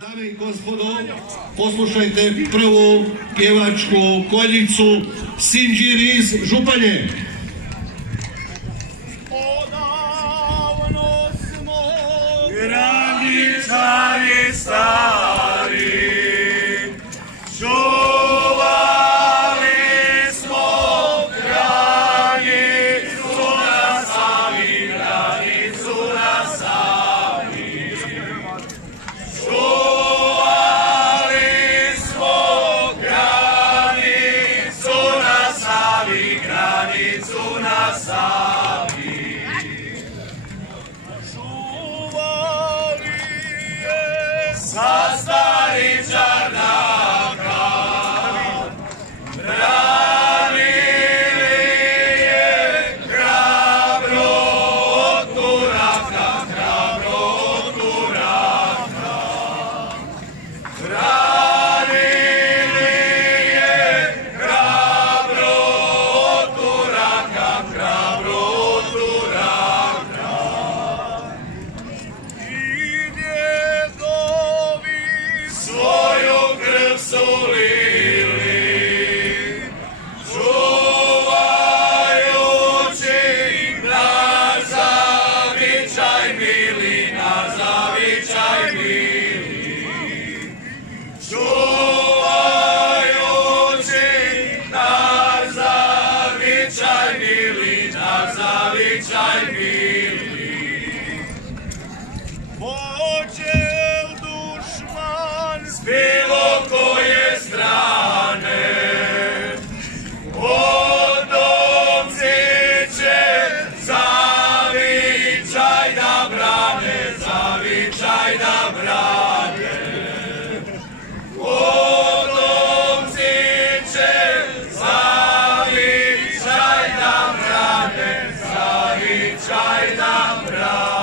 Dame i gospodo, poslušajte prvu pjevačku koljicu Sinđir iz Županje. Odavno smo graničari stari, čuvali smo granicu na Savi, granicu na Savi. Čuvali smo granicu na Savi, granicu na Savi. Čuvali je sa starih čarnaka, branili je hrabro od Turaka, hrabro od Turaka. Branili je hrabro od Turaka, hrabro od Turaka. I djedovi svoju krv su lili, čuvajući naš zavičaj mili, naš zavičaj mili. Čuvajući naš zavičaj mili, naš zavičaj mili. Pođel dušman s bilo koje strane, potomci će zavičaj da brane, zavičaj da brane. Potomci će zavičaj da brane, zavičaj da brane.